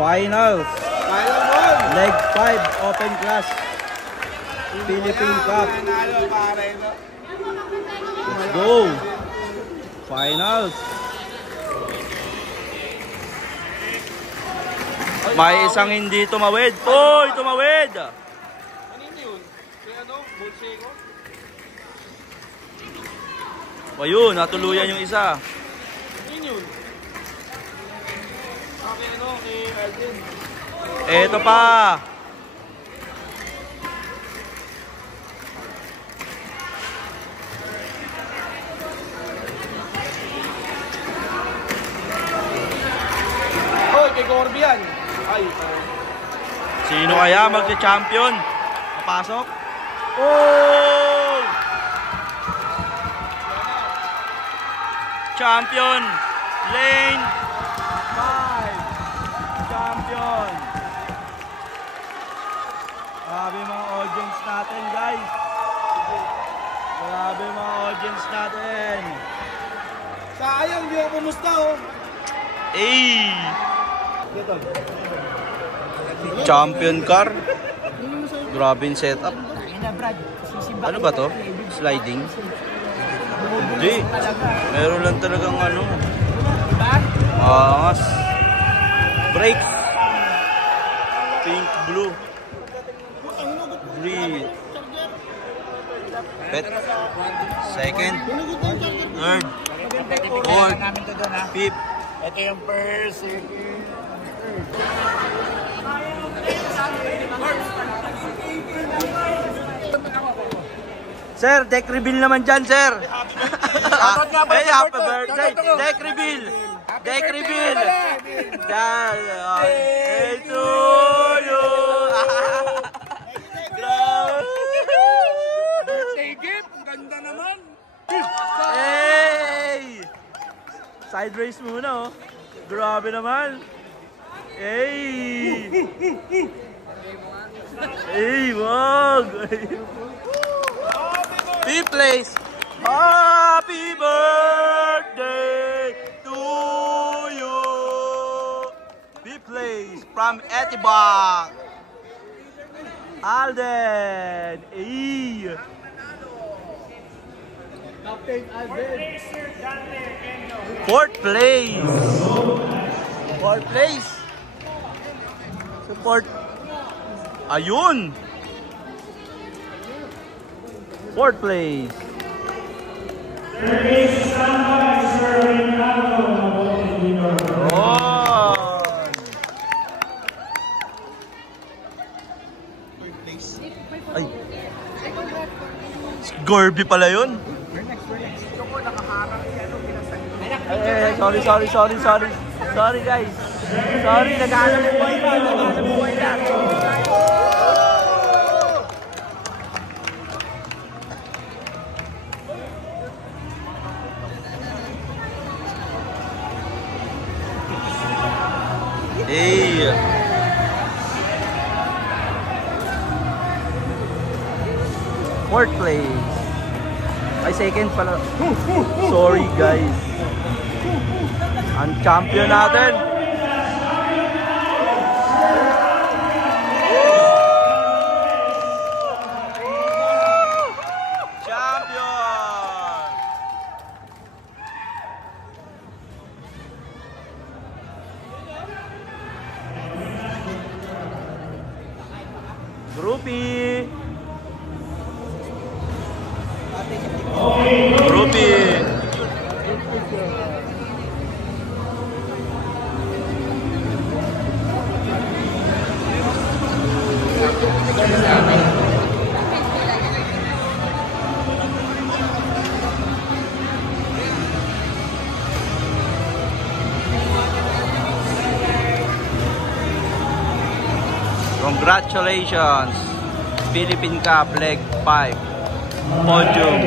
Finals. Leg 5 Open Class Philippine Cup. Let's go. Finals. May isang hindi tumawid. Uy, tumawid. Kanino yun? Si Bolsego? Ayun, natuluyan yung isa. Kanino yun? Kay Alvin. Eto pa. Oh, kay Corby yan. Ay, Sino kaya magcha-champion? Papasok? Oh! Champion! Lane 5! Champion! Grabe mga audience natin, guys! Grabe mga audience natin! sayang, di ako kumusta, oh. Ay! Champion car. Grabe yung setup. Ano ba to? Sliding? Hindi. Meron lang talagang ano. Angas. Brake. Pink, blue. Green. Pet. Second. Third. Fourth. Fifth. Ito yung first. Sir, deck reveal naman dyan, sir. Hey, happy birthday. Deck reveal. Deck reveal. Hey to you. Birthday gift. Ang ganda naman. Hey! Side race muna, oh. Grabe naman. Hey! Hey, wag! P-Place! Happy birthday to you! P-Place from Etibac! Alden! Hey! Captain Alvin. Fourth place! Fourth place! Support! Ayun! Fourth place! Oh! Ay! Gorby pala yun! Sorry guys. Sorry, nag-aanap buhay lang. Hey. Fourth place. Ay, second pala. Sorry guys. Ang champion natin. Champion. Groupie. Groupie. Congratulations, Philippine Cup Leg 5 podium.